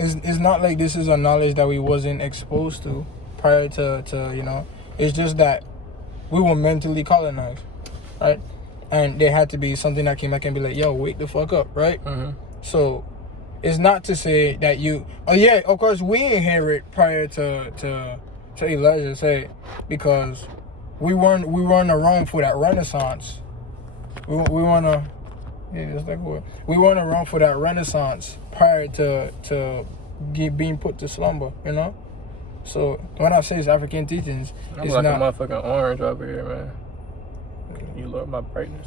it's not like this is a knowledge that we wasn't exposed to prior to you know. It's just that we were mentally colonized, right? And there had to be something that came back and be like, yo, wake the fuck up, right? Mm-hmm. So it's not to say that you, oh yeah, of course we inherit prior to Elijah say, because we weren't around for that Renaissance. We weren't we weren't around for that Renaissance prior to being put to slumber, you know. So when I say it's African teachings, I'm it's like not a motherfucking orange over here, man. You lower my brightness.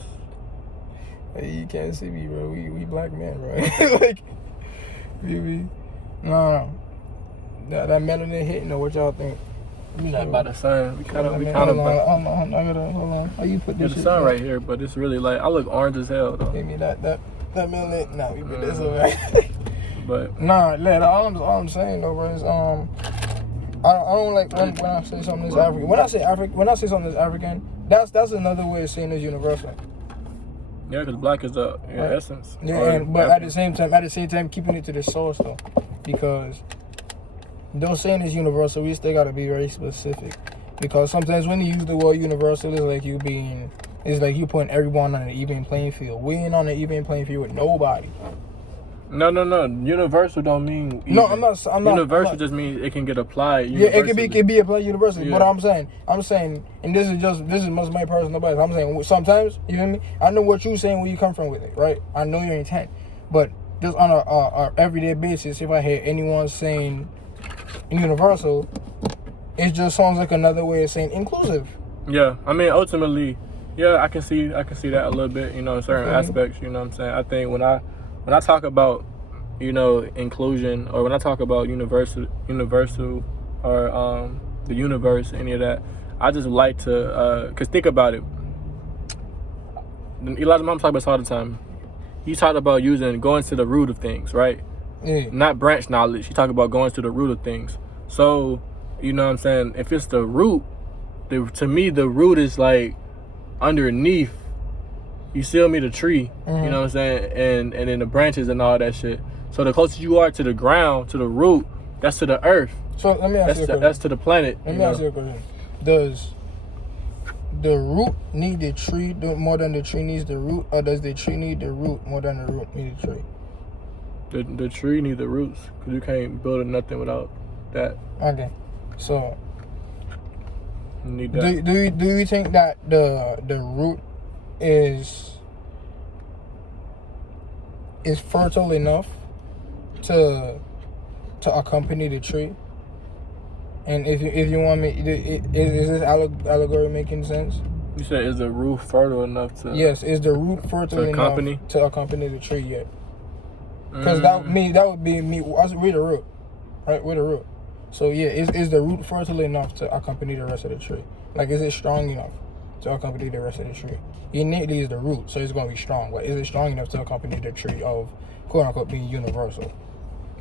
Hey, you can't see me, bro. We black men, bro. Like, no. That melanin hitting, or what y'all think? We not by the sun. We kind of. Hold on. How you put this? There's the sun right here, but it's really like I look orange as hell though. Give me that melanin. Nah, we put this over. But nah, all I'm saying though, bro, is I don't like when I say something is African. When I say something is African, that's another way of saying it's universal. Yeah, because black is the essence. Yeah, but at the same time, keeping it to the source though, because though saying it's universal, we still gotta be very specific. Because sometimes when you use the word universal, it's like you putting everyone on an even playing field. We ain't on an even playing field with nobody. No. Universal don't mean even. No, I'm not. Universal just means it can get applied. Yeah, it can be applied universally. Yeah. But I'm saying, and this is my personal bias. I'm saying sometimes, you feel me? I know what you're saying, where you come from with it, right? I know your intent, but just on a everyday basis, if I hear anyone saying universal, it just sounds like another way of saying inclusive. Yeah, I mean, ultimately, yeah, I can see that a little bit, you know, in certain aspects. You know what I'm saying? I think when I talk about, you know, inclusion, or when I talk about universal, or the universe, any of that, I just like to, cause think about it. Elijah Muhammad talks about this all the time. He talked about going to the root of things, right? Yeah. Not branch knowledge. He talked about going to the root of things. So, you know what I'm saying? If it's the root, to me the root is like underneath. You feel me? The tree. Mm-hmm. You know what I'm saying? And then the branches and all that shit. So the closer you are to the ground, to the root, that's to the earth. So let me ask you a question. That's to the planet. Let me ask you a question. Does the root need the tree more than the tree needs the root, or does the tree need the root more than the root need the tree? The tree needs the roots, because you can't build nothing without that. Okay, so You need that. do you think that the root is fertile enough to accompany the tree? And if you want me, is this allegory making sense? You said, is the root fertile enough to? Yes, is the root fertile enough to accompany the tree yet? Because that would be me. We're the root, right? We're the root. So yeah, is the root fertile enough to accompany the rest of the tree? Like, is it strong enough to accompany the rest of the tree? Innately is the root, so it's gonna be strong. But is it strong enough to accompany the tree of quote unquote being universal?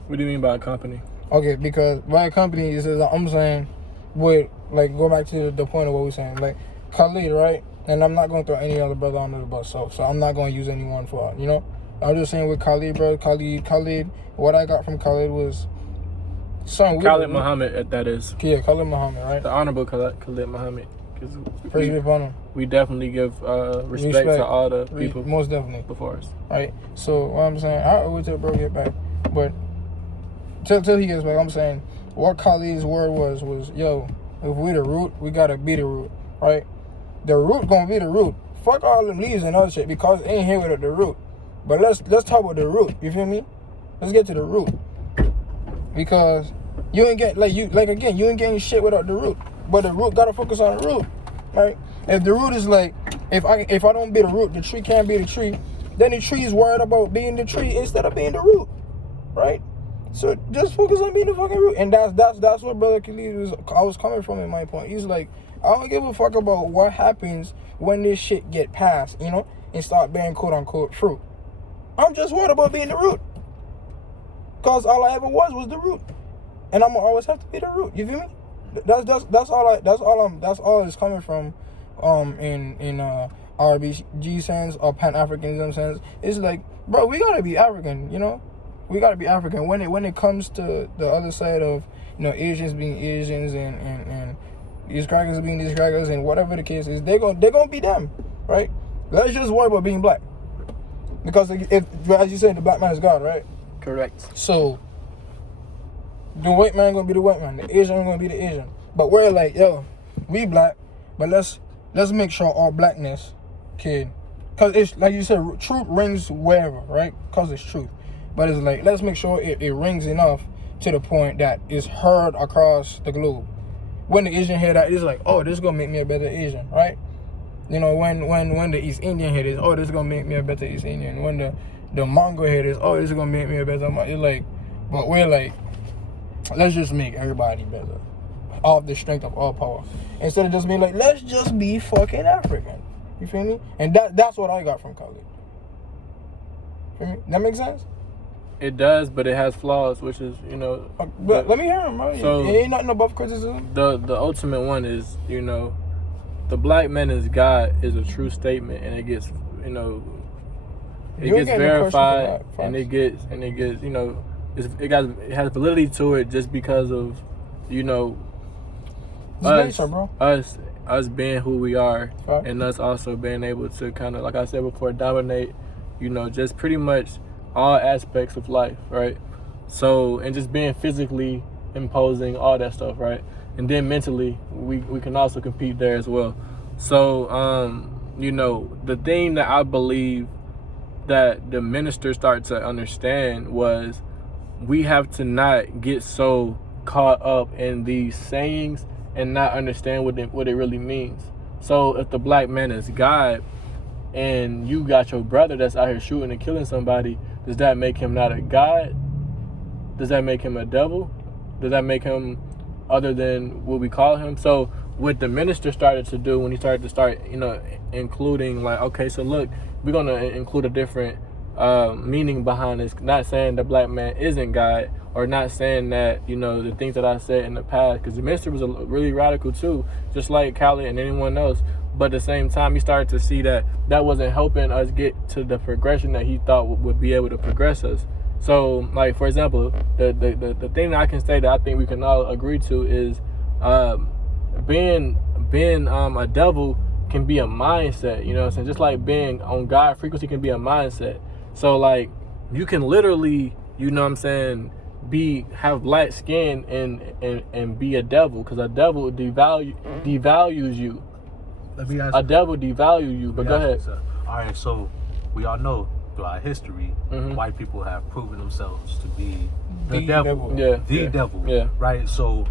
What do you mean by accompany? Okay, because by accompany is I'm saying, with like go back to the point of what we're saying, like Khallid, right? And I'm not going to throw any other brother under the bus, so I'm not going to use anyone for, you know. I'm just saying with Khallid, bro. Khallid. What I got from Khallid was Khallid Muhammed, that is. Yeah, Khallid Muhammed, right? The Honorable Khallid Muhammed. Praise be upon him. We definitely give respect to all the people most definitely before us. Right. So what I'm saying, I'll wait till bro get back, but till he gets back, I'm saying what Khalid's word was, yo, if we the root, we gotta be the root, right? The root gonna be the root. Fuck all them leaves and other shit, because it ain't here without the root. But let's talk about the root. You feel me? Let's get to the root, because you ain't getting shit without the root. But the root gotta focus on the root, right? If the root is like, if I don't be the root, the tree can't be the tree. Then the tree is worried about being the tree instead of being the root, right? So just focus on being the fucking root, and that's what Brother Khallid was coming from in my point. He's like, I don't give a fuck about what happens when this shit get passed, you know, and start bearing quote unquote fruit. I'm just worried about being the root, cause all I ever was the root, and I'm gonna always have to be the root. You feel me? That's all it's coming from, in RBG sense or Pan-Africanism sense. It's like, bro, we gotta be African, you know. We gotta be African. When it comes to the other side of, you know, Asians being Asians and these crackers being these crackers and whatever the case is, they're gonna be them, right? Let's just worry about being black. Because if, as you said, the black man is God, right? Correct. So the white man gonna be the white man, the Asian gonna be the Asian. But we're like, yo, we black, but let's make sure our blackness can, cause it's like you said, truth rings wherever, right? Cause it's truth. But it's like, let's make sure it rings enough to the point that it's heard across the globe. When the Asian hear that, it's like, oh, this is gonna make me a better Asian, right? You know, when the East Indian hear this, oh, this is gonna make me a better East Indian. When the Mongol hear this, oh, this is gonna make me a better Mongol. It's like, but we're like, let's just make everybody better off the strength of our power. Instead of just being like, let's just be fucking African. You feel me? And that's what I got from Khallid. Feel me? That makes sense? It does, but it has flaws, which is, you know. But let me hear him, bro. So, it ain't nothing above criticism. The ultimate one is, you know, the black man is God is a true statement, and it gets, you know, it gets verified, and it gets, you know, it has validity to it just because of, you know, us being who we are, and us also being able to kind of, like I said before, dominate, you know, just pretty much all aspects of life, right? So, and just being physically imposing, all that stuff, right? And then mentally, we can also compete there as well. So, you know, the thing that I believe that the minister started to understand was we have to not get so caught up in these sayings and not understand what it really means. So if the black man is God and you got your brother that's out here shooting and killing somebody, does that make him not a God? Does that make him a devil? Does that make him other than what we call him? So what the minister started to do when he started to you know, including like, okay, so look, we're going to include a different meaning behind this. Not saying the black man isn't God, or not saying that, you know, the things that I said in the past, because the minister was really radical too, just like Khallid and anyone else. But at the same time, he started to see that wasn't helping us get to the progression that he thought would be able to progress us. So, like, for example, the thing that I can say that I think we can all agree to is being a devil can be a mindset, you know what I'm saying? Just like being on God frequency can be a mindset. So, like, you can literally, you know what I'm saying, have black skin and be a devil, because a devil devalues you. Let me ask a devil devalue you, but go ahead. All right, so we all know throughout history, white people have proven themselves to be the devil. Yeah. The devil. Yeah. Right? So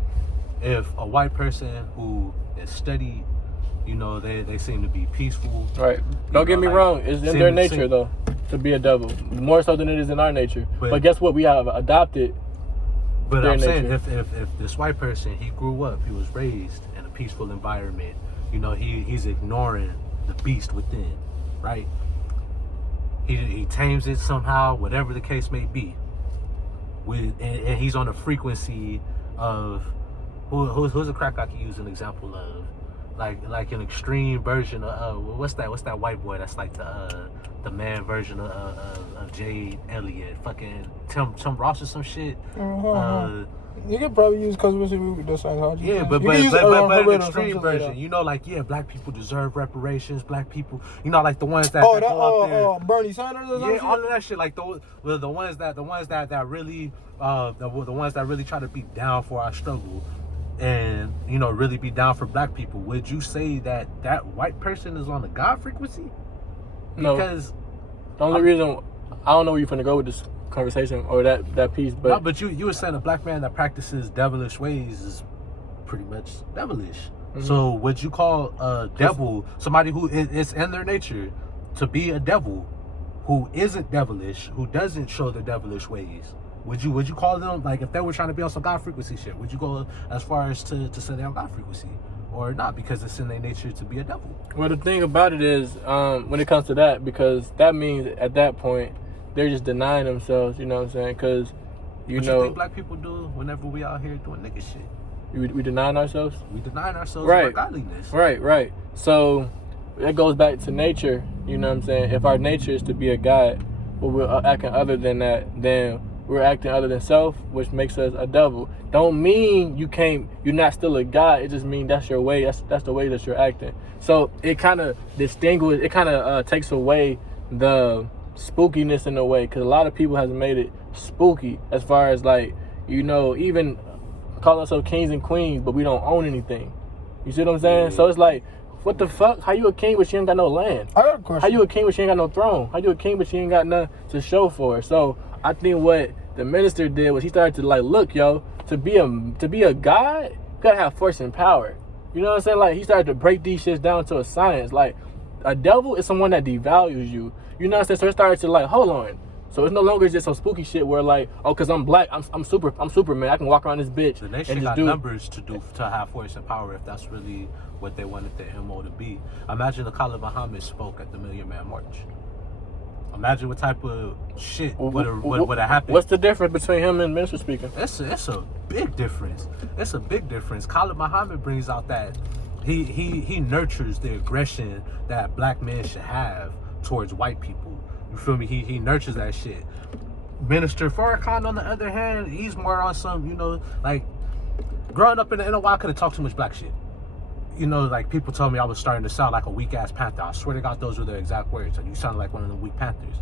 if a white person who is steady, you know, they seem to be peaceful. Right. Don't get me wrong, it's in their nature though to be a devil. More so than it is in our nature. But guess what? We have adopted. But I'm saying if this white person, he grew up, he was raised in a peaceful environment, you know, he's ignoring the beast within, right? He tames it somehow, whatever the case may be. And he's on a frequency of who's a crack I can use an example of, like an extreme version of what's that white boy that's like the man version of Jade Elliott, fucking Tim Ross or some shit. You could probably use cosmology with the Scientology. Yeah, but an extreme version. Like, you know, like, yeah, black people deserve reparations. Black people, you know, like the ones that Bernie Sanders or something. Yeah, all of that shit. Like the ones that really the ones that really try to be down for our struggle, and, you know, really be down for black people. Would you say that white person is on the God frequency? Because the only reason I don't know where you're finna go with this conversation or that piece, but no, but you were saying a black man that practices devilish ways is pretty much devilish. So would you call a devil somebody who it's in their nature to be a devil, who isn't devilish, who doesn't show the devilish ways? Would you call them, like, if they were trying to be on some God frequency shit, would you go as far as to say they're on God frequency? Or not, because it's in their nature to be a devil? Well, the thing about it is, when it comes to that, because that means at that point they're just denying themselves, you know what I'm saying? Because, what you think black people do whenever we out here doing nigga shit? We denying ourselves? We denying ourselves of our godliness. Right. So it goes back to nature, you know what I'm saying? If our nature is to be a God, but we're acting other than that, then we're acting other than self, which makes us a devil. Don't mean you're not still a god. It just means that's your way. That's the way that you're acting. So it kind of takes away the spookiness in a way, because a lot of people has made it spooky as far as like, you know, even call ourselves kings and queens, but we don't own anything. You see what I'm saying? So it's like, what the fuck? How you a king but you ain't got no land? I got a question. How you a king but you ain't got no throne? How you a king but you ain't got nothing to show for it? So I think what the minister did was he started to like, look, yo, to be a god, you gotta have force and power. You know what I'm saying? Like, he started to break these shits down to a science. Like, a devil is someone that devalues you. You know what I'm saying? So it started to like, hold on. So it's no longer just some spooky shit where like, oh, cause I'm black, I'm Superman. I can walk around this bitch. The nation got numbers to have force and power if that's really what they wanted their MO to be. Imagine the Khallid Muhammed spoke at the Million Man March. Imagine what type of shit would have happened. What's the difference between him and minister speaking? It's a big difference. It's a big difference. Khallid Muhammed brings out that he nurtures the aggression that black men should have towards white people. You feel me? He nurtures that shit. Minister Farrakhan, on the other hand, he's more on some, you know, like, growing up in the NOI, I could have talked too much black shit. You know, like, people told me I was starting to sound like a weak-ass Panther. I swear to God, those were the exact words. Like, you sound like one of the weak Panthers.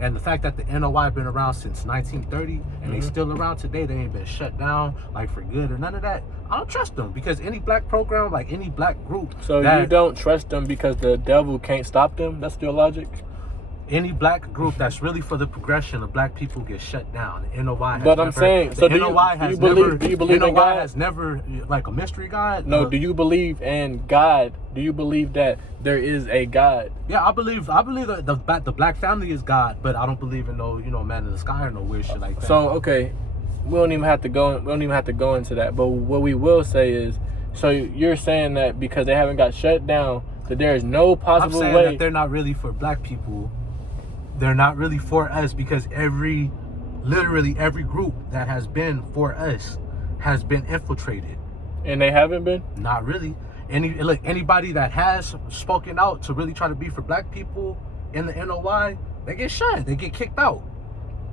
And the fact that the NOI been around since 1930, and they still around today, they ain't been shut down, like, for good or none of that, I don't trust them. Because any black program, like, any black group... So you don't trust them because the devil can't stop them? That's your logic? Any black group that's really for the progression of black people gets shut down. The NOI has but I'm saying, so do you believe in God? Has never, like, a mystery God. No, do you believe in God? Do you believe that there is a God? Yeah, I believe that the black family is God, but I don't believe in no, you know, man in the sky or no weird shit like that. So okay, we don't even have to go into that. But what we will say is, so you're saying that because they haven't got shut down, that there is no possible way. I'm saying that they're not really for black people. They're not really for us, because literally every group that has been for us has been infiltrated. And they haven't been? Not really. Anybody that has spoken out to really try to be for black people in the NOI, they get shot. They get kicked out.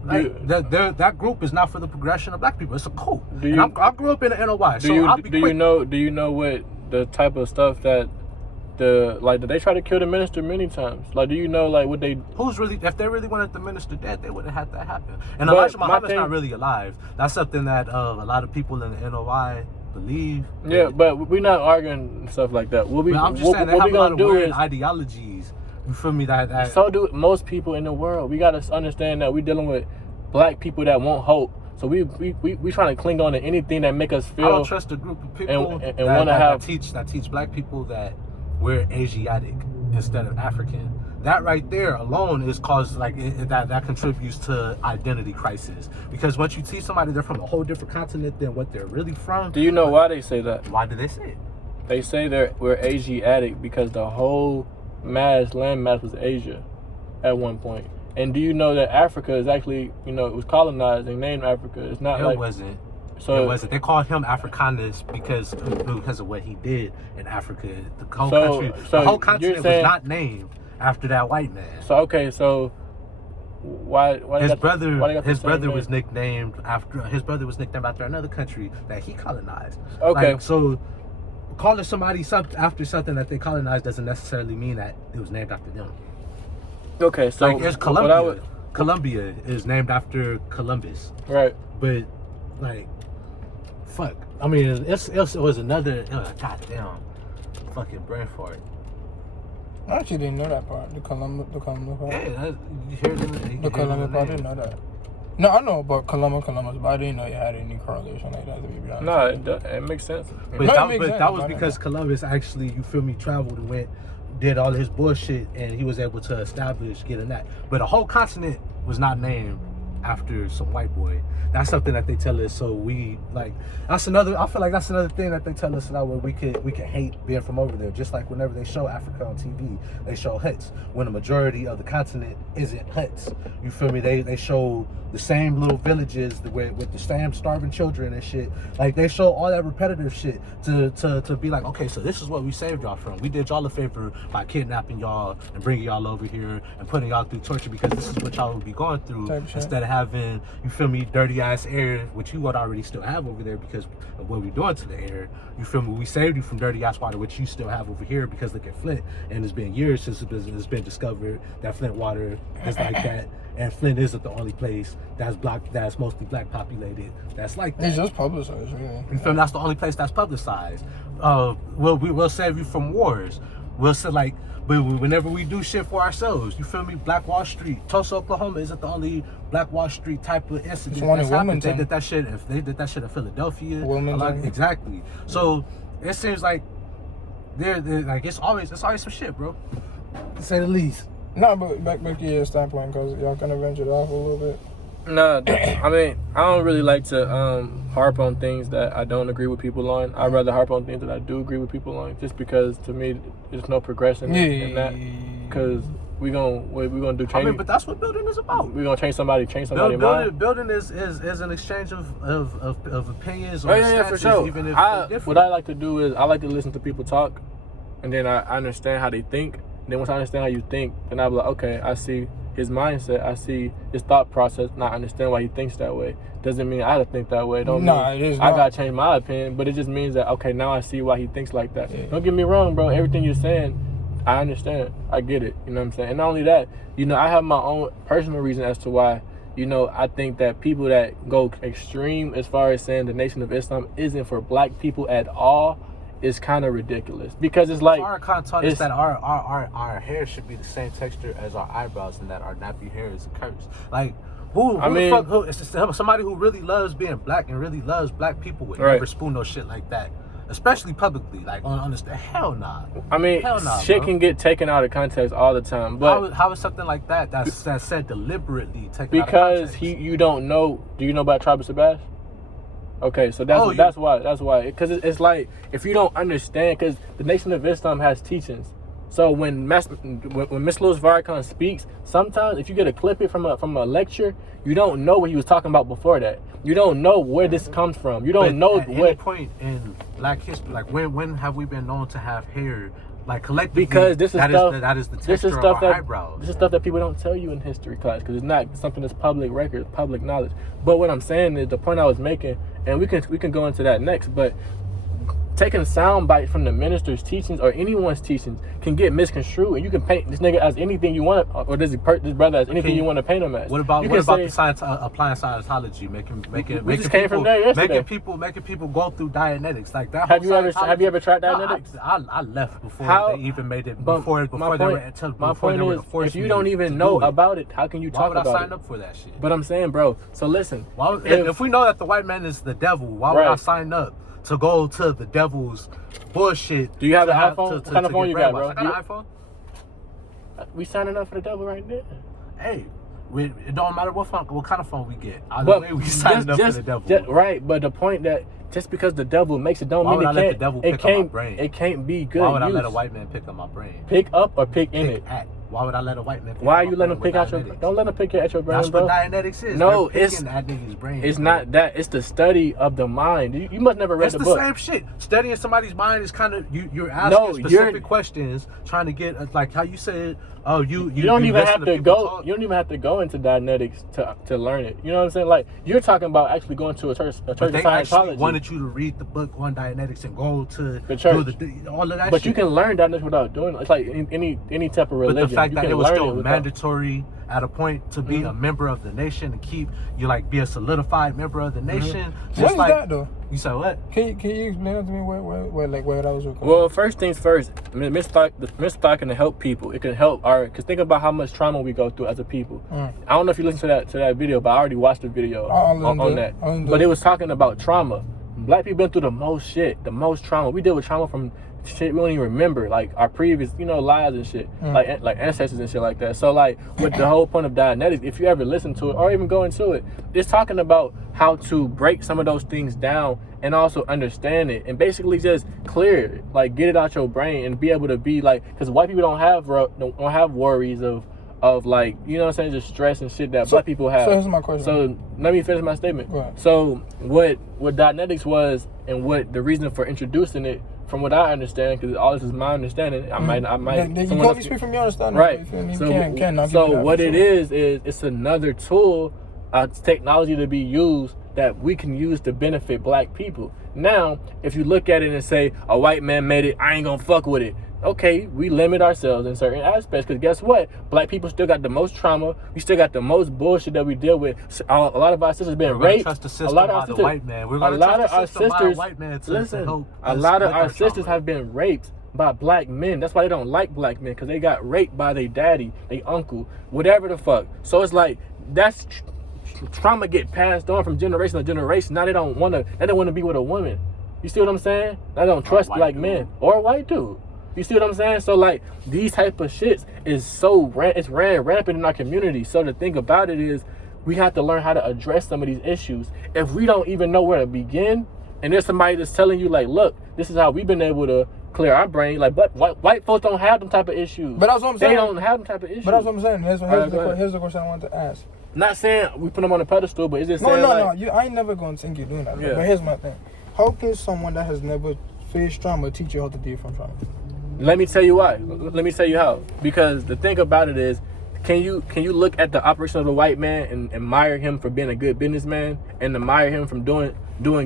Like, that group is not for the progression of black people. It's a cult. I grew up in the NOI, do you know what the type of stuff that did they try to kill the minister many times? Like, do you know, like, what they... If they really wanted the minister dead, they wouldn't have that happen. And Elijah Muhammad's not really alive. That's something that a lot of people in the NOI believe. Yeah, but we're not arguing stuff like that. I'm just saying, they have a lot of weird ideologies. You feel me? That so do most people in the world. We got to understand that we're dealing with black people that want hope. So we trying to cling on to anything that make us feel... I don't trust a group of people that teach black people that we're Asiatic instead of African. That right there alone is cause that contributes to identity crisis. Because once you teach somebody they're from a whole different continent than what they're really from. Do you know why they say that? Why do they say it? They say we're Asiatic because the whole landmass was Asia at one point. And do you know that Africa is actually, you know, it was colonized and named Africa? It's not it wasn't. So it wasn't. They called him Africanus because of what he did in Africa. The whole continent was not named after that white man. So okay, so why his brother was nicknamed after another country that he colonized. Okay, like, so calling somebody after something that they colonized doesn't necessarily mean that it was named after them. Okay, so like, there's Colombia. Colombia is named after Columbus. Right. But like, fuck. I mean, it was another goddamn fucking brain fart. I actually didn't know that part. The Columbia part. Yeah, you hear the Columbia part. I didn't know that. No, I know about Columbus, but I didn't know you had any correlation like that, to be honest. No, it makes sense. But that was because Columbus actually, you feel me, traveled and did all his bullshit, and he was able to establish getting that. But a whole continent was not named after some white boy. That's something that they tell us, so we like. I feel like that's another thing that they tell us now, where we could hate being from over there. Just like whenever they show Africa on TV, they show huts when the majority of the continent isn't huts. You feel me? They show the same little villages with the same starving children and shit. Like, they show all that repetitive shit to be like, okay, so this is what we saved y'all from. We did y'all a favor by kidnapping y'all and bringing y'all over here and putting y'all through torture, because this is what y'all would be going through, instead of having, you feel me, dirty ass air, which you would already still have over there because of what we're doing to the air. You feel me? We saved you from dirty ass water, which you still have over here because look at Flint, and it's been years since it's been discovered that Flint water is like that. And Flint isn't the only place that's mostly black populated that's like that. It's just publicized, really. You feel me? That's the only place that's publicized. We'll save you from wars. We'll say like, but whenever we do shit for ourselves, you feel me? Black Wall Street, Tulsa, Oklahoma isn't the only Black Wall Street type of incident that's happened. They did that shit. If they did that shit in Philadelphia, exactly. So it seems like they're like it's always some shit, bro. To say the least. No, but back to your standpoint, because y'all kind of ventured off a little bit. No, I mean, I don't really like to harp on things that I don't agree with people on. I'd rather harp on things that I do agree with people on, just because to me, there's no progression in that. Because we're gonna do change. I mean, but that's what building is about. We're gonna change somebody's mind. Building is an exchange of opinions or for sure. Even if what I like to do is I like to listen to people talk, and then I understand how they think. And then once I understand how you think, then I'll be like, okay, I see his mindset, I see his thought process, and I understand why he thinks that way. Doesn't mean I have to think that way. Don't mean I gotta change my opinion, but it just means that, okay, now I see why he thinks like that. Yeah. Don't get me wrong, bro. Everything you're saying, I understand. I get it. You know what I'm saying? And not only that, you know, I have my own personal reason as to why, you know, I think that people that go extreme as far as saying the Nation of Islam isn't for black people at all is kind of ridiculous, because it's like Farrakhan taught us that our hair should be the same texture as our eyebrows, and that our nappy hair is a curse. Like, somebody who really loves being black and really loves black people would never spoon no shit like that, especially publicly. Like, understand? Hell nah. I mean, shit can get taken out of context all the time. But how is something like that's said deliberately taken because out of context? you don't know. Do you know about Tribe of Sebastian? Okay, so that's why. Because it's like, if you don't understand, because the Nation of Islam has teachings. So when Miss Louis Farrakhan speaks, sometimes if you get a clip from a lecture, you don't know what he was talking about before that. You don't know where this comes from. You don't know at any point in Black history, like when have we been known to have hair? Like collectively, because this is that is the texture of our eyebrows. This is stuff that people don't tell you in history class, because it's not something that's public record, public knowledge. But what I'm saying is, the point I was making, and we can go into that next, but taking sound bites from the minister's teachings or anyone's teachings can get misconstrued, and you can paint this nigga as anything you want, or this brother as anything you want to paint him as. What about the science, applying Scientology, making people go through Dianetics like that? Have you ever tried Dianetics? I left before they even made it. Before they were forced. If you don't even know about it, how can you talk about it? Why would I sign up for that shit? But I'm saying, bro. So listen, if we know that the white man is the devil, why would I sign up to go to the devil's bullshit? Do you have an iPhone? What kind of phone you got, bro? I got an iPhone. We signing up for the devil right there. Hey, it don't matter what kind of phone we get. Either way, we signing up for the devil. Right, but the point that just because the devil makes it don't mean it can't be good. Why would I let a white man pick up my brain? Pick up or pick in it? Why would I let a white man pick Why are you letting him pick out your brain? Don't let him pick at your brain, That's bro. what Dianetics is. No, it's that nigga's brain. It's not that. It's the study of the mind. You must never read the book. It's the same shit. Studying somebody's mind is kind of you're asking specific questions, trying to get like how you said. Oh, you don't even have to go. You don't even have to go into Dianetics to learn it. You know what I'm saying? Like, you're talking about actually going to a church of Scientology. Actually wanted you to read the book on Dianetics and go to the church. All of that. But you can learn Dianetics without doing it. It's like any type of religion. But the fact that it was still mandatory at a point to be a member of the nation and be a solidified member of the nation. What is that though? You said what? Can you explain to me where that was recorded? Well, first things first, Mr. can help people. It can help because think about how much trauma we go through as a people. I don't know if you listened to that video, but I already watched the video on that. But it was talking about trauma. Black people been through the most trauma. We deal with trauma from shit we don't even remember, like our previous, lives and shit, like ancestors and shit like that. So like with the whole point of Dianetics, if you ever listen to it or even go into it, it's talking about how to break some of those things down and also understand it and basically just clear it, like get it out your brain and be able to be like, because white people don't have worries of like, just stress and shit that black people have. So here's my question. So let me finish my statement. Go ahead. So what Dianetics was and what the reason for introducing it, from what I understand, because all this is my understanding, I might. You can only speak from your understanding, right? So what it is it's another tool technology to be used that we can use to benefit black people. Now, if you look at it and say, a white man made it, I ain't gonna fuck with it. Okay, we limit ourselves in certain aspects, because guess what? Black people still got the most trauma. We still got the most bullshit that we deal with. A lot of our sisters been raped. A lot of our sisters, white man. We're a lot of our sisters, white man to listen, a lot of our sisters have been raped by black men. That's why they don't like black men, because they got raped by their daddy, their uncle, whatever the fuck. So it's like, that's trauma get passed on from generation to generation. Now they don't want to be with a woman. You see what I'm saying? They don't trust black men or a white dude. You see what I'm saying? So like, these type of shits is it's ran rampant in our community. So the thing about it is, we have to learn how to address some of these issues. If we don't even know where to begin, and there's somebody that's telling you like, look, this is how we've been able to clear our brain. Like, but white folks don't have them type of issues. But that's what I'm saying. They don't have them type of issues. But that's what I'm saying. Here's the question I wanted to ask. Not saying we put them on a pedestal, but it's just no. I ain't never gonna think you're doing that. Yeah. But here's my thing: how can someone that has never faced trauma teach you how to deal from trauma? Let me tell you why. Let me tell you how. Because the thing about it is, can you look at the operation of the white man and admire him for being a good businessman and admire him from doing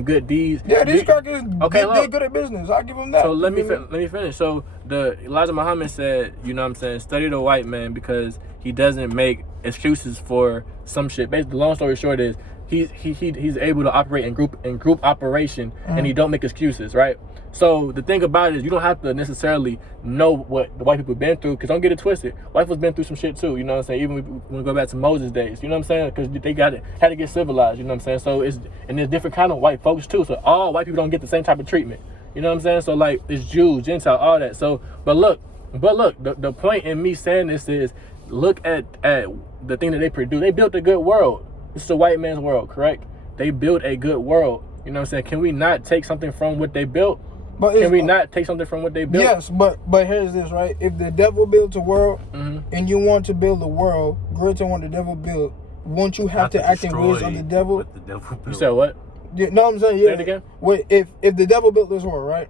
good deeds? Yeah, these crackers, they're good at business. I'll give them that. So let me finish. So Elijah Muhammad said, you know what I'm saying, study the white man because he doesn't make excuses for some shit. Basically, the long story short is he's able to operate in group operation, and he don't make excuses, right? So the thing about it is, you don't have to necessarily know what the white people been through, because don't get it twisted. White folks been through some shit too, you know what I'm saying? Even when we go back to Moses' days, you know what I'm saying? Because they had to get civilized, you know what I'm saying? So there's different kind of white folks too. So all white people don't get the same type of treatment, you know what I'm saying? So like, it's Jews, Gentile, all that. So, but look, the point in me saying this is, look at the thing that they produce. They built a good world. This is a white man's world, correct? They built a good world. You know what I'm saying? Can we not take something from what they built? Can we not take something from what they built? Yes, but here's this, right? If the devil built a world, and you want to build a world greater than what the devil built, won't you have to act in ways of the devil? What the devil built. You said what? You know what I'm saying? Yeah. Say it again? Wait, if the devil built this world, right?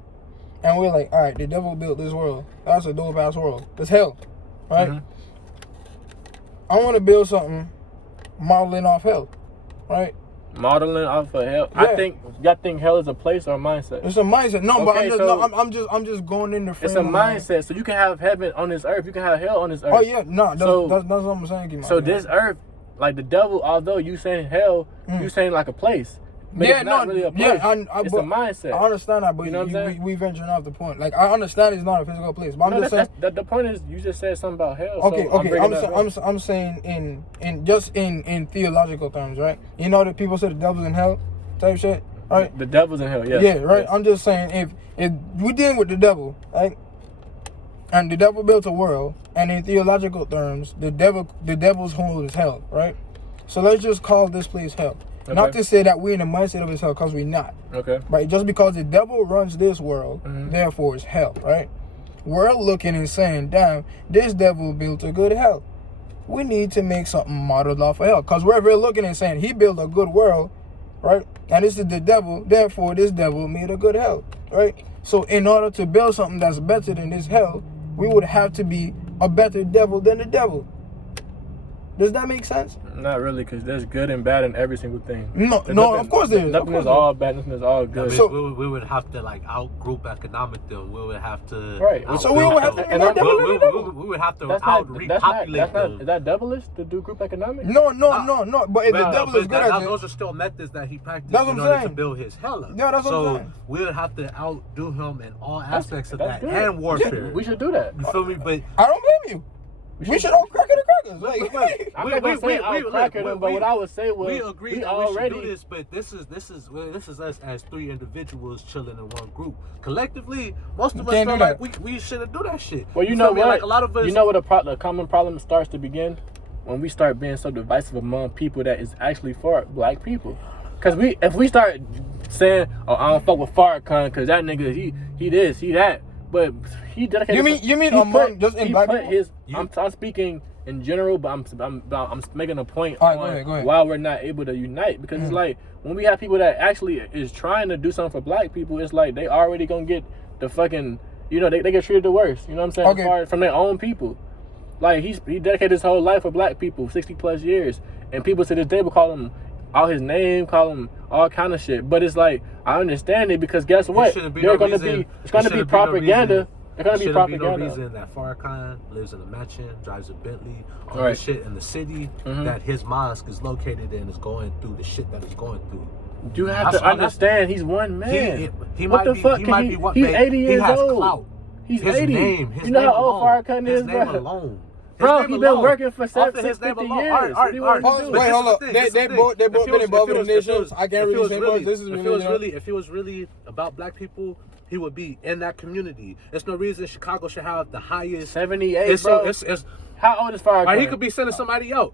And we're like, all right, the devil built this world. That's a dope ass world. It's hell, right? I want to build something modeling off hell, right? Modeling off of hell. Yeah. Y'all think hell is a place or a mindset? It's a mindset. No, Okay, but I'm just going in the frame. It's a mindset. So you can have heaven on this earth. You can have hell on this earth. Oh yeah, no, that's what I'm saying. So this earth, like the devil, although you saying hell, you saying like a place. But it's not really a place. It's a mindset. I understand that, but you know what I'm saying? We venturing off the point. Like, I understand it's not a physical place, but I'm just saying. The point is, you just said something about hell. Okay. I'm saying in theological terms, right? You know that people say the devil's in hell, type shit, right? The devil's in hell, yes. Yeah, right. Yes. I'm just saying if we dealing with the devil, right? And the devil built a world, and in theological terms, the devil's home is hell, right? So let's just call this place hell. Okay. Not to say that we're in the mindset of his hell, because we're not. Okay. Right? Just because the devil runs this world, therefore it's hell, right? We're looking and saying, damn, this devil built a good hell. We need to make something modeled off of hell. Because we're looking and saying, he built a good world, right? And this is the devil, therefore this devil made a good hell, right? So in order to build something that's better than this hell, we would have to be a better devil than the devil. Does that make sense? Not really, because there's good and bad in every single thing. No, of course there is. Nothing is all bad, nothing is all good. So we would have to like out-group economic them. We would have to... Right. So we would have to... We would have to out-repopulate them. Is that devilish to do group economics? No. But if the devil is good at it... Those are still methods that he practiced in order to build his hell up. Yeah, that's what I'm saying. So we would have to outdo him in all aspects of that and warfare. We should do that. You feel me? But I don't blame you. We should all crack the crackers. Like, I'm not gonna say I'll crack them, but what I would say was we agreed that we should do this, but this is us as three individuals chilling in one group. Collectively, most of us feel like we shouldn't do that shit. Well, you know what? Like a lot of us, you know what the common problem starts to begin? When we start being so divisive among people that is actually for black people. Because if we start saying, oh, I don't fuck with Farrakhan because that nigga, he this, he that. But he dedicated. You mean among just in black people? I'm speaking in general, but I'm making a point on go ahead. why we're not able to unite, because it's like when we have people that actually is trying to do something for black people, it's like they already gonna get the fucking, you know, they get treated the worst. You know what I'm saying? Okay. From their own people. Like he dedicated his whole life for black people, 60 plus years, and people to this day will call him out his name, call him all kind of shit. But it's like, I understand it because guess what? It's gonna be propaganda. It's gonna be propaganda. No reason that Farrakhan lives in a mansion, drives a Bentley, all this shit in the city that his mosque is located in is going through the shit that it's going through. You have to understand, he's one man. He might be what? He's 80 years old. Clout. He's his 80. Name, you know how old Farrakhan is, bro? Alone. Bro, he been working for 50 years. Wait, hold up. They both been involved in the nations. I can't really say much. This is if it was really about black people, he would be in that community. There's no reason Chicago should have the highest. 78, bro. How old is Farrakhan? He could be sending somebody out.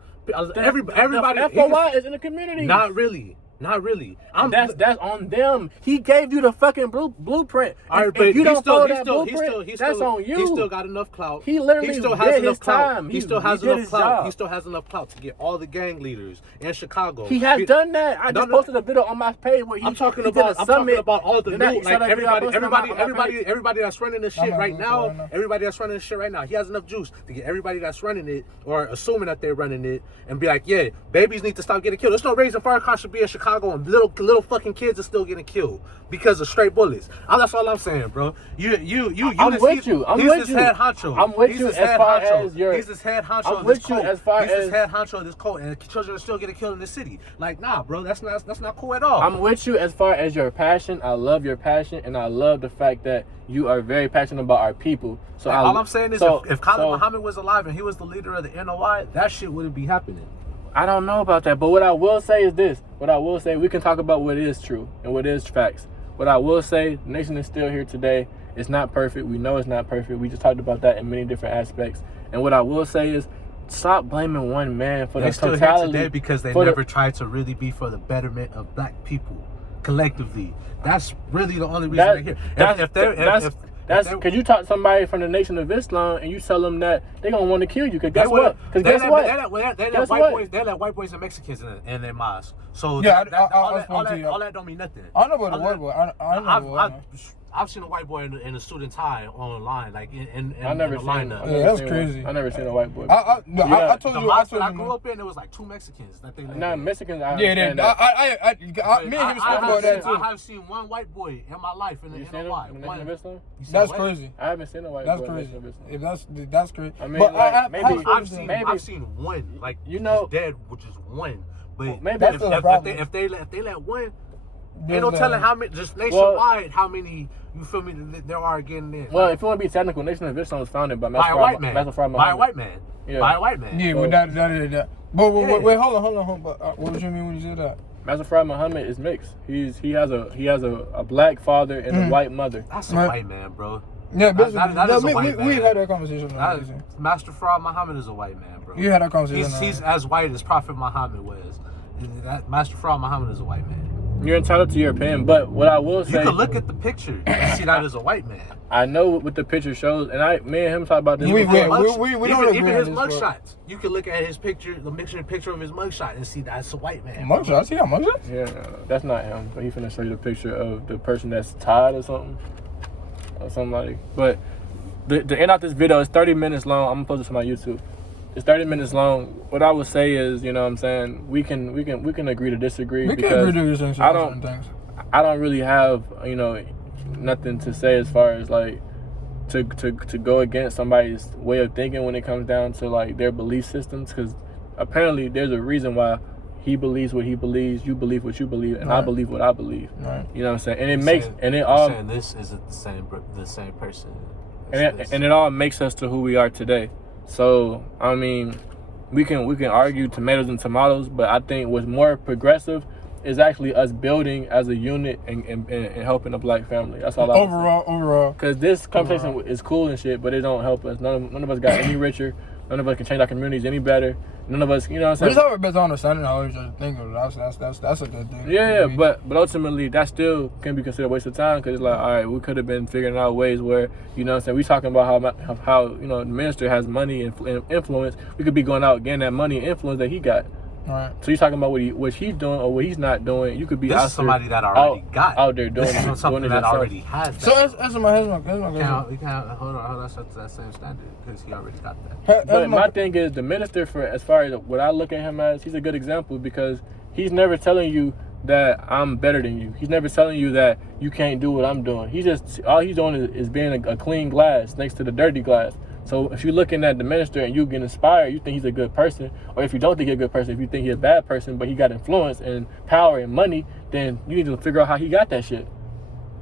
Everybody. The FOI is in the community. Not really. That's on them. He gave you the fucking blueprint. All right, but if you don't follow that blueprint, that's on you. He still got enough clout. He literally still has did his time. He still has enough clout. He still has enough clout to get all the gang leaders in Chicago. He has done that. I just posted a video on my page where I'm talking about all the new, like everybody that's running this shit right now. Everybody that's running this shit right now. He has enough juice to get everybody that's running it or assuming that they're running it and be like, yeah, babies need to stop getting killed. There's no reason Farrakhan should be in Chicago and little fucking kids are still getting killed because of straight bullets. That's all I'm saying, bro. I'm with you. He's his head honcho. I'm with you as far as your. He's his head honcho. I'm with you as far as. He's his head honcho of this cult, and children are still getting killed in the city. Like, nah, bro, that's not cool at all. I'm with you as far as your passion. I love your passion, and I love the fact that you are very passionate about our people. So all I'm saying is, if Khalid Muhammad was alive and he was the leader of the NOI, that shit wouldn't be happening. I don't know about that, but what I will say is this. What I will say, we can talk about what is true and what is facts. What I will say, the nation is still here today. It's not perfect. We know it's not perfect. We just talked about that in many different aspects. And what I will say is, stop blaming one man for the totality. They're still here today because they never tried to really be for the betterment of black people collectively. That's really the only reason they're here. Because you talk to somebody from the Nation of Islam and you tell them that they're going to want to kill you. Because guess what? They let white boys and Mexicans in their mosque. So yeah, all that don't mean nothing. I know about the white boy. I've seen a white boy in a suit and tie online, like in I never the seen lineup. Yeah, that's crazy. I never seen a white boy. I told you. I grew up in, there was like 2 Mexicans that they let. Not Mexicans. Me and him spoke about that too. I have seen one white boy in my life in the NOI. That's crazy. I haven't seen a white boy. That's crazy. If that's crazy. I mean, but I've seen one, like, dead, which is one. But maybe if they let one. Ain't no telling how many, just nationwide, how many, you feel me, there are getting in. Well, if you want to be technical, Nation of Islam was founded by a white man. By a white man. Yeah. By a white man. Yeah, but that. But wait, hold on. But what did you mean when you said that? Master Muhammad is mixed. He has a black father and a white mother. That's a white man, bro. Yeah, that is a white man. We've had that conversation. Master Muhammad is a white man, bro. You had that conversation. He's as white as Prophet Muhammad was. Master Muhammad is a white man. You're entitled to your opinion, but what I will say, you can look at the picture and see that as a white man. I know what the picture shows, and me and him talk about this. We don't even his mugshots. You can look at his picture, the picture of his mugshot, and see that's a white man. Mugshot? See that mugshot? Yeah, that's not him. But he finna show you the picture of the person that's tied or something, like. But the end of this video is 30 minutes long. I'm gonna post this on my YouTube. It's 30 minutes long. What I would say is, you know what I'm saying, we can agree to disagree. We can agree to disagree. I don't really have, nothing to say as far as like to go against somebody's way of thinking when it comes down to like their belief systems, because apparently there's a reason why he believes what he believes, you believe what you believe, and I believe what I believe. Right. You know what I'm saying? And it saying this isn't the same person. And it all makes us to who we are today. So, I mean, we can argue tomatoes and tomatoes, but I think what's more progressive is actually us building as a unit and helping a black family. That's all I overall. Because this conversation is cool and shit, but it don't help us. None of us got any richer. None of us can change our communities any better. None of us, you know what I'm saying? We just have a better understanding how we just think of it. That's a good thing. Yeah, but ultimately, that still can be considered a waste of time, because it's like, all right, we could have been figuring out ways where, you know what I'm saying, we talking about how the minister has money and influence. We could be going out getting that money and influence that he got. Right. So you're talking about what he's doing or what he's not doing. You could be this is somebody that already got out there doing this is something that already has that. So that's my question. We can't hold on, that's that same standard because he already got that. But my thing is the minister, for as far as what I look at him as, he's a good example because he's never telling you that I'm better than you. He's never telling you that you can't do what I'm doing. All he's doing is being a clean glass next to the dirty glass. So if you're looking at the minister and you get inspired, you think he's a good person. Or if you don't think he's a good person, if you think he's a bad person, but he got influence and power and money, then you need to figure out how he got that shit.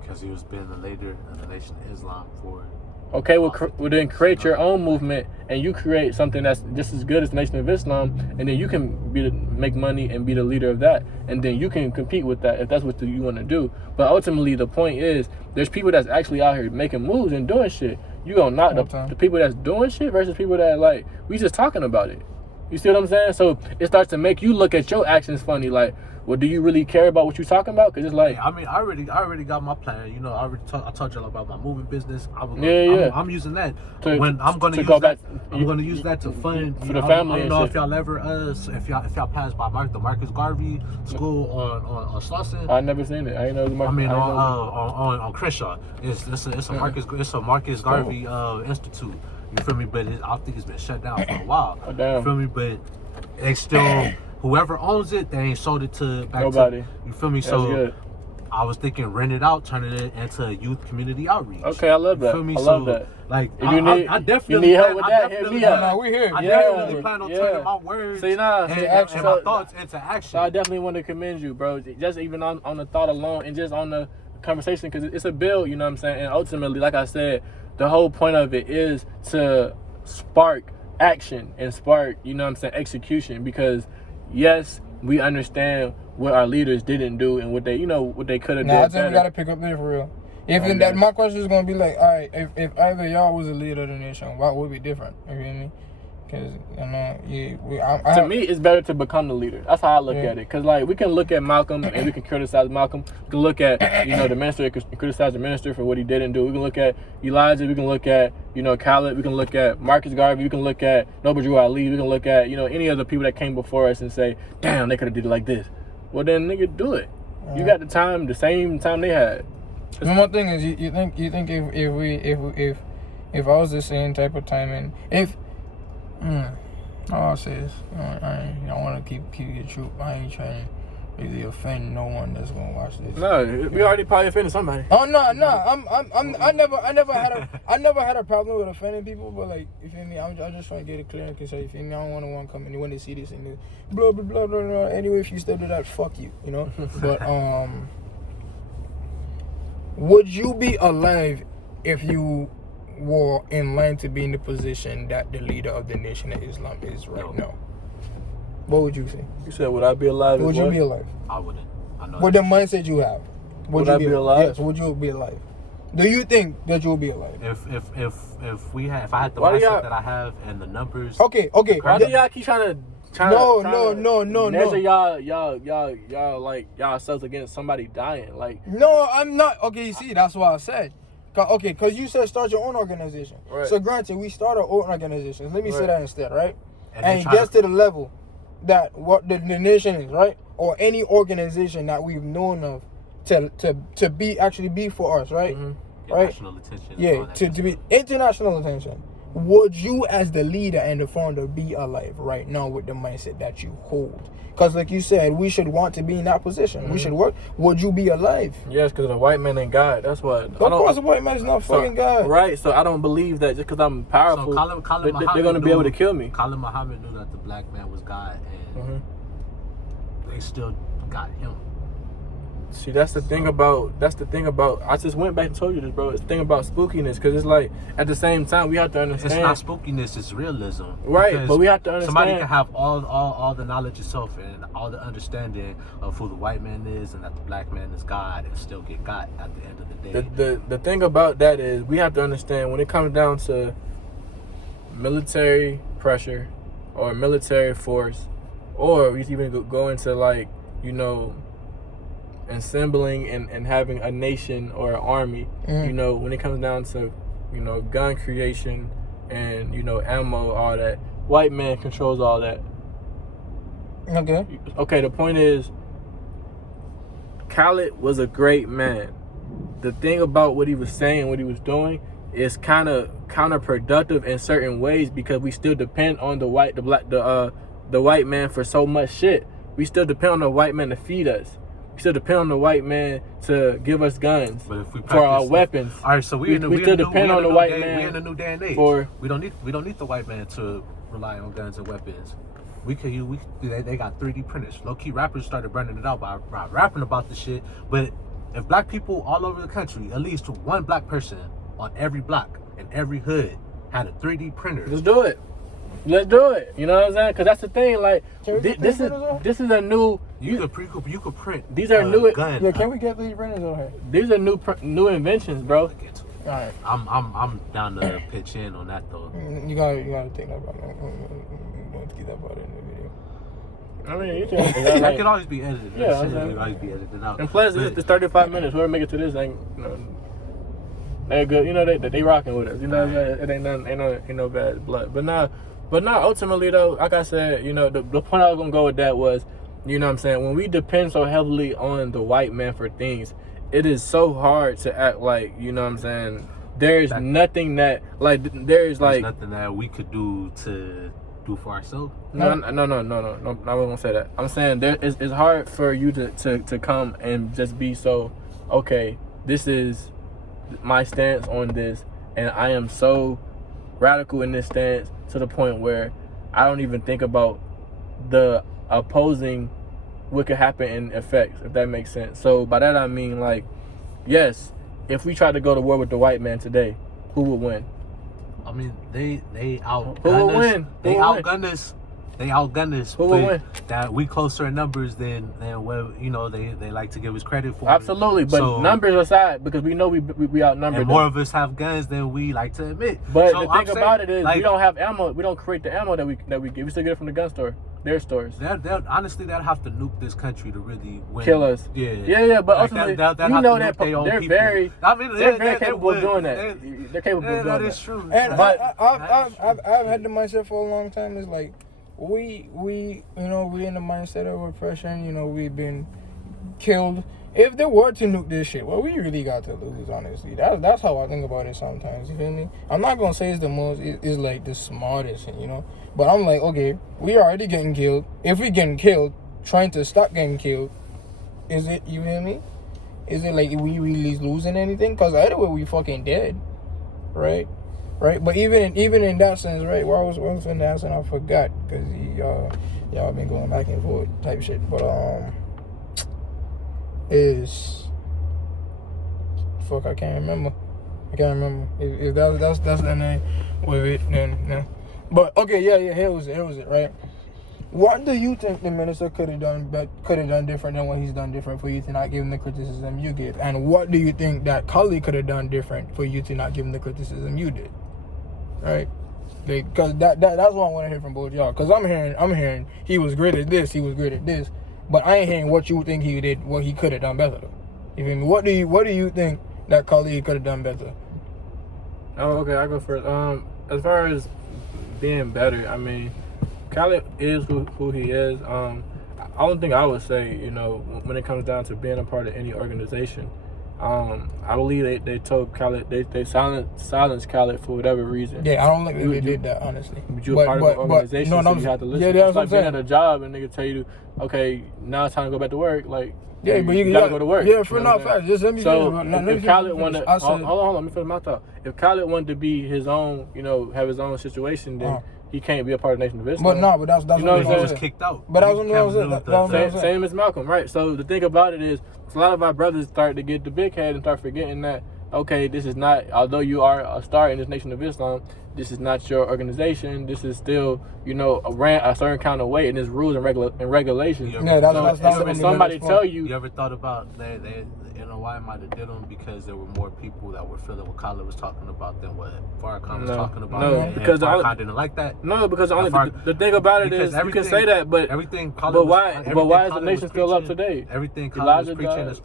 Because he was being the leader of the Nation of Islam for... Okay, well then create your own movement and you create something that's just as good as the Nation of Islam, and then you can make money and be the leader of that, and then you can compete with that if that's what you want to do. But ultimately, the point is, there's people that's actually out here making moves and doing shit. You gonna knock the people that's doing shit versus people that like we just talking about it. You see what I'm saying? So it starts to make you look at your actions funny, like, well, do you really care about what you're talking about? Because it's like, I mean, I already got my plan. You know, I told y'all about my moving business. I'm using that when I'm going to use that. I'm going to use that to fund for the family. I don't know if y'all ever if y'all passed by the Marcus Garvey School on Slauson. I never seen it. I didn't know on Crenshaw. It's a Marcus Garvey Institute. You feel me? But I think it's been shut down for a while. Oh, damn. You feel me? But they still. Whoever owns it, they ain't sold it to nobody. You feel me? That's so good. I was thinking rent it out, turning it into youth community outreach. Okay, I love that. You feel me? I love that. Like, I definitely need help with that. Hit me up. No, we here. I definitely plan on turning my words and my thoughts into action. So I definitely want to commend you, bro. Just even on the thought alone and just on the conversation, because it's a build, you know what I'm saying? And ultimately, like I said, the whole point of it is to spark action and spark, you know what I'm saying, execution. Because yes, we understand what our leaders didn't do and what they could have done. I think we gotta pick up there for real. My question is gonna be like, all right, if either y'all was a leader of the nation, what would be different? You feel me? Because to me, it's better to become the leader. That's how I look at it. Because like we can look at Malcolm and we can criticize Malcolm. We can look at the minister and criticize the minister for what he didn't do. We can look at Elijah. We can look at Khallid. We can look at Marcus Garvey. We can look at Noble Drew Ali. We can look at any of the people that came before us and say, damn, they could have did it like this. Well then, nigga, do it. You got the same time they had. One more thing is you think if I was the same type of timing, I'll say this. I want to keep it true. I ain't trying to really offend no one that's gonna watch this. No, we already probably offended somebody. Oh no. I never had a problem with offending people, but like, you feel me? I'm just trying to get it clear because you feel me. I don't want to come in when they see this and they blah blah blah blah blah. Anyway, if you step to that, fuck you, But would you be alive if you were in line to be in the position that the leader of the Nation of Islam is right now? What would you say? You said, would I be alive? Would you be alive? I wouldn't. I know. With the mindset you have, would I be alive? Yes. Would you be alive? Do you think that you'll be alive? If I had the mindset that I have and the numbers. Okay. Why do y'all keep trying to No. measure y'all like y'all selves against somebody dying? Like, no, I'm not. Okay, you see, that's what I said. Okay, because you said start your own organization. Right. So granted, we start our own organizations. Let me say that instead, right? And it gets to the level that what the nation is, right? Or any organization that we've known of to be for us, right? Mm-hmm. Right? National attention. Yeah, to be international attention. Would you as the leader and the founder be alive right now with the mindset that you hold? Because like you said, we should want to be in that position. Mm-hmm. We should work. Would you be alive? Yes, because the white man ain't God. That's what. Of course the white man is not fucking God. Right, so I don't believe that just because I'm powerful, they're going to be able to kill me. Khallid Muhammed knew that the black man was God, and they still got him. See, that's the thing about. I just went back and told you this, bro. It's the thing about spookiness, because it's like at the same time we have to understand. It's not spookiness; it's realism. Right, but we have to understand. Somebody can have all the knowledge itself and all the understanding of who the white man is and that the black man is God, and still get got at the end of the day. The thing about that is we have to understand when it comes down to military pressure or military force, or we even go into like assembling and having a nation or an army, when it comes down to, gun creation and, ammo, all that, white man controls all that. Okay. Okay, the point is, Khallid was a great man. The thing about what he was saying, what he was doing, is kind of counterproductive in certain ways because we still depend on the white man for so much shit. We still depend on the white man to feed us. We still depend on the white man to give us guns for our weapons. All right, so we still depend on the white man. We're in a new day and age. We don't need the white man to rely on guns and weapons. They got 3D printers. Low key rappers started burning it out by rapping about the shit. But if black people all over the country, at least one black person on every block in every hood had a 3D printer. Let's do it. You know what I'm saying? Because that's the thing. Like this is a new. You could print. These are new. Gun. Yeah, can we get 3D printers over here? These are new inventions, bro. All right. I'm down to pitch in on that though. You gotta think about it. Don't keep that about it in the video. I mean, you can. That can always be edited. Yeah, it can always be edited out. And plus, it's 35 minutes. Whoever make it to this ain't, they're good. You know, they rocking with us. You know, it ain't no bad blood. But now, ultimately though, like I said, the point I was gonna go with that was, you know what I'm saying, when we depend so heavily on the white man for things, it is so hard to act like, you know what I'm saying, there's nothing that, like, there's nothing that we could do to do for ourselves. No, I wasn't gonna say that. I'm saying it's hard for you to come and just be so, okay, this is my stance on this, and I am so radical in this stance to the point where I don't even think about the opposing what could happen in effects, if that makes sense. So by that I mean, like, yes, if we tried to go to war with the white man today, who would win? I mean, they outgun Who would win? They outgun us. They outgun us. Who would win? That we closer in numbers than what they like to give us credit for. Absolutely, but numbers aside, because we know we outnumbered. And more of us have guns than we like to admit. But the thing about it is, we don't have ammo. We don't create the ammo that we get. We still get it from the gun store, their stores. Honestly, they'd have to nuke this country to really win. Kill us. Yeah. But ultimately, they're very capable of doing that. They're capable of doing that. That is true. And I've had the mindset for a long time. It's like, we in the mindset of oppression. We've been killed. If they were to nuke this shit, well, we really got to lose. Honestly, that's how I think about it sometimes. You feel me? I'm not gonna say it's the most. It's like the smartest, But I'm like, okay, we already getting killed. If we getting killed, trying to stop getting killed, is it? You feel me? Is it like we really losing anything? Cause either way, we fucking dead, right? Right, but even in that sense, right? Where I was finna ask and I forgot because y'all been going back and forth type shit. But I can't remember. If that's the name with it, then no. But okay, yeah, here was it, right? What do you think the minister could have done different than what he's done different for you to not give him the criticism you give? And what do you think that Khallid could have done different for you to not give him the criticism you did? Right? Because that's what I want to hear from both y'all. Because I'm hearing he was great at this, but I ain't hearing what you think he did, what he could have done better. You feel me? What do you think that Khallid could have done better? Oh, okay, I go first. As far as being better, I mean, Khallid is who he is. I don't think I would say, when it comes down to being a part of any organization, I believe they told Khallid, they silenced Khallid for whatever reason. Yeah, I don't think they did that, honestly. But you're part of the organization, so you have to listen. Yeah, it's like being at a job and they can tell you, okay, now it's time to go back to work. Like, yeah, but you gotta go to work. Yeah, for not fast. Just let me if Khallid wanted, hold on, let me finish my thought. If Khallid wanted to be his own, have his own situation, then he can't be a part of the Nation of Islam. But that's what he was kicked out. But that's what I'm saying. Same as Malcolm, right? So the thing about it is, a lot of our brothers start to get the big head and start forgetting that, okay, this is not, although you are a star in this Nation of Islam, this is not your organization. This is still, a certain kind of way, and there's rules and regulations. That's somebody tell you. You ever thought about the NOI might have did them because there were more people that were feeling what Khallid was talking about than what Farrakhan was talking about? No, because Farrakhan didn't like that. No, because the thing about it is, you can say that, but everything. Why is the nation still up today? Everything Khallid was preaching as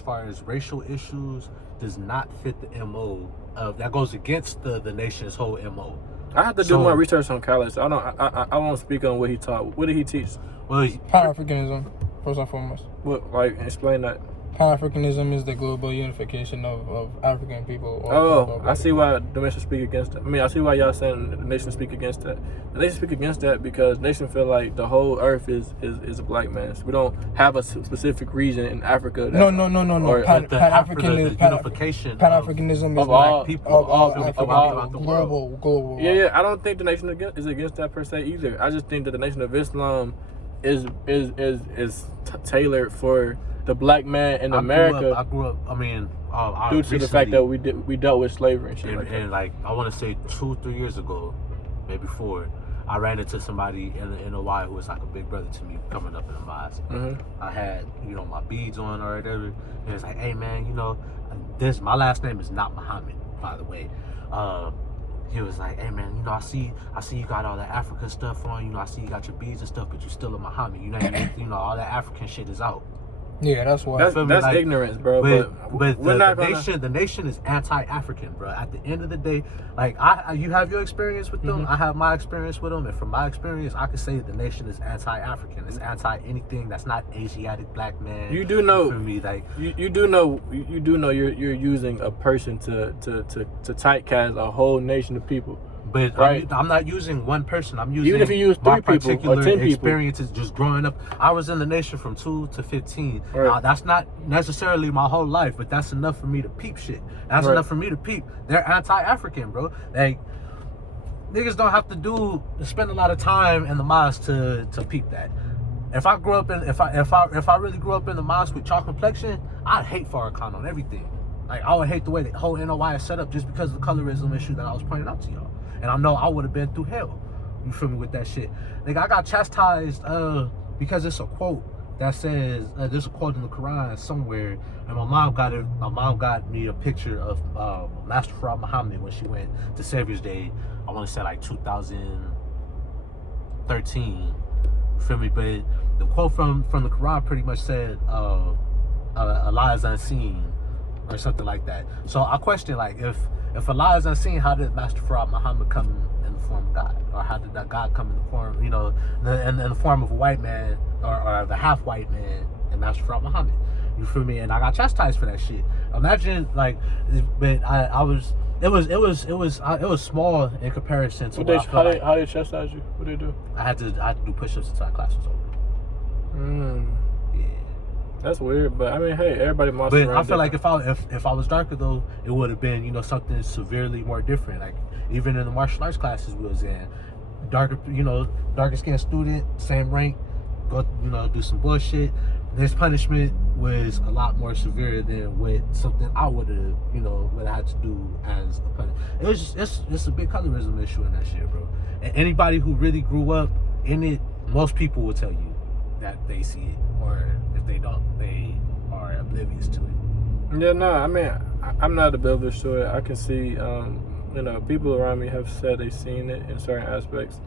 far as racial issues does not fit the MO of that goes against the nation's whole MO. I have to do more research on Khallid. So I won't speak on what he taught. What did he teach? Well, Pan-Africanism, first and foremost. What, like, explain that. Pan-Africanism is the global unification of African people. I see why the nation speak against that. I mean, I see why y'all saying the nation speak against that. The nation speak against that because nation feel like the whole earth is a black man's. We don't have a specific region in Africa. No. Pan-Africanism is all people of all Africa, global. Yeah. I don't think the nation is against that per se either. I just think that the Nation of Islam is tailored for the black man in America. I grew up. I mean, due to the fact that we dealt with slavery and shit and like I want to say 2-3 years ago, maybe 4, I ran into somebody in the NOI who was like a big brother to me coming up in the mosque. Mm-hmm. I had my beads on or whatever, and it's like, hey man, my last name is not Muhammed, by the way. He was like, hey man, I see you got all that Africa stuff on. I see you got your beads and stuff, but you still a Muhammad. All that African shit is out. Yeah, that's why. That's ignorance, bro. But the nation is anti-African, bro. At the end of the day, like you have your experience with them, I have my experience with them, and from my experience, I can say the nation is anti-African. It's anti anything that's not Asiatic black man. You do know. For me, like you do know you're using a person to typecast a whole nation of people. But right. I'm not using one person. I'm using even if you use 3 people or 10 experiences just growing up. I was in the nation from 2 to 15. Right. Now, that's not necessarily my whole life, but that's enough for me to peep shit. That's enough for me to peep. They're anti-African, bro. Like niggas don't have to spend a lot of time in the mosque to peep that. If I really grew up in the mosque with chalk complexion, I'd hate Farrakhan on everything. Like I would hate the way the whole NOI is set up just because of the colorism issue that I was pointing out to y'all. And I know I would have been through hell. You feel me with that shit? Like I got chastised because it's a quote that says there's a quote in the Quran somewhere, and my mom got me a picture of Master Fard Muhammad when she went to Savior's Day. I want to say like 2013. You feel me? But the quote from the Quran pretty much said Allah is unseen or something like that. So I question, like, if Allah is unseen, how did Master Fard Muhammad come in the form of God? Or how did that God come in the form, in the form of a white man or the half white man and Master Fard Muhammad? You feel me? And I got chastised for that shit. Imagine, like, but it was small in comparison to how they chastise you? What they do? I had to do push-ups until class was over. Yeah. That's weird, but I mean, hey, everybody must. But I feel like if I was darker though, it would have been something severely more different. Like even in the martial arts classes we was in, darker skinned student, same rank, go do some bullshit. This punishment was a lot more severe than what something I would have what I had to do as a punishment. It was just a big colorism issue in that shit, bro. And anybody who really grew up in it, most people will tell you that they see it, or if they don't, they are oblivious to it. Yeah, no, I mean, I'm not oblivious to it. I can see, people around me have said they've seen it in certain aspects.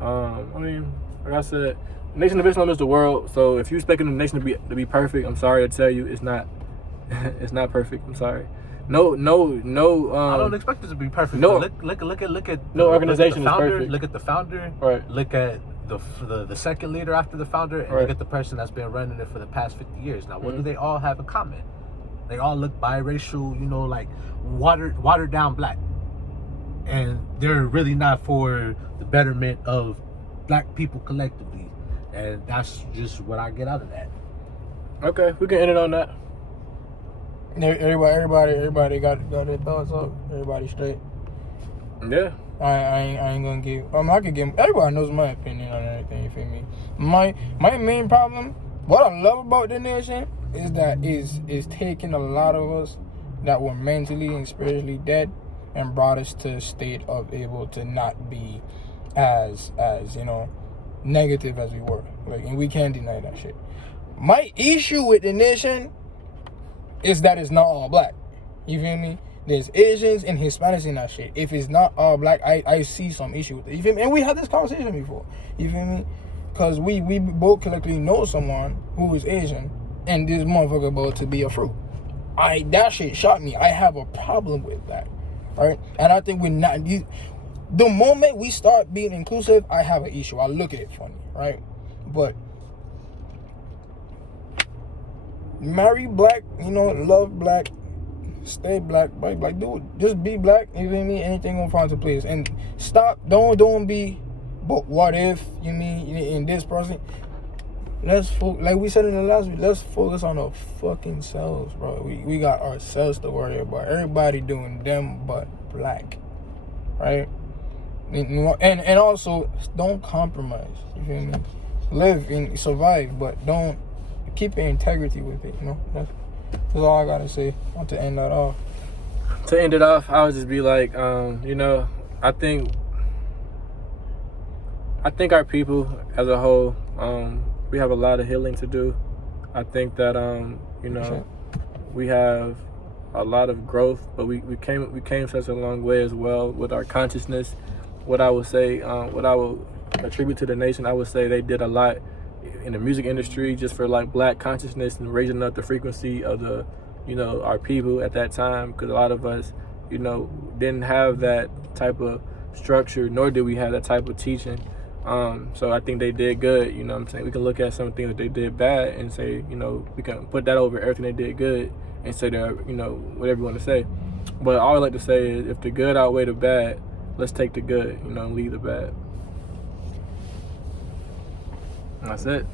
I mean, like I said, the Nation of Islam is the world. So if you're expecting the nation to be perfect, I'm sorry to tell you, it's not. It's not perfect. I'm sorry. No. I don't expect it to be perfect. No, look at no organization is perfect. Look at the founder. Right. Look at the second leader after the founder, and look at the person that's been running it for the past 50 years. Now, what do they all have in common? They all look biracial, like watered down black, and they're really not for the betterment of black people collectively, and that's just what I get out of that. Okay, we can end it on that. Everybody got their thoughts up. Everybody straight. Yeah. I ain't gonna give. I could give. Everybody knows my opinion on everything. You feel me? My main problem, what I love about the nation, is that is taking a lot of us that were mentally and spiritually dead and brought us to a state of able to not be as negative as we were. Like, and we can't deny that shit. My issue with the nation is that it's not all black. You feel me? There's Asians and Hispanics in that shit. If it's not all black, I see some issue with it. You feel me? And we had this conversation before. You feel me? Because we both collectively know someone who is Asian, and this motherfucker about to be a fruit. That shit shocked me. I have a problem with that. Right? And I think The moment we start being inclusive, I have an issue. I look at it funny, right? But marry black, love black, stay black, right? Like, dude, just be black. You feel me? Anything gonna find its place. And stop. Don't be. But what if in this person? Like we said in the last week, let's focus on our fucking selves, bro. We got ourselves to worry about. Everybody doing them but black, right? And also don't compromise. You feel me? Live and survive, but don't keep your integrity with it. That's all I gotta say. I want to end that off. To end it off, I would just be like, I think our people as a whole, we have a lot of healing to do. I think that we have a lot of growth, but we came such a long way as well with our consciousness. What I would say, what I will attribute to the nation, I would say they did a lot in the music industry just for like black consciousness and raising up the frequency of the, our people at that time, because a lot of us, didn't have that type of structure, nor did we have that type of teaching. So I think they did good, what I'm saying? We can look at some things that they did bad and say, we can put that over everything they did good and say that, whatever you want to say. But all I like to say is if the good outweigh the bad, let's take the good, and leave the bad. And that's it.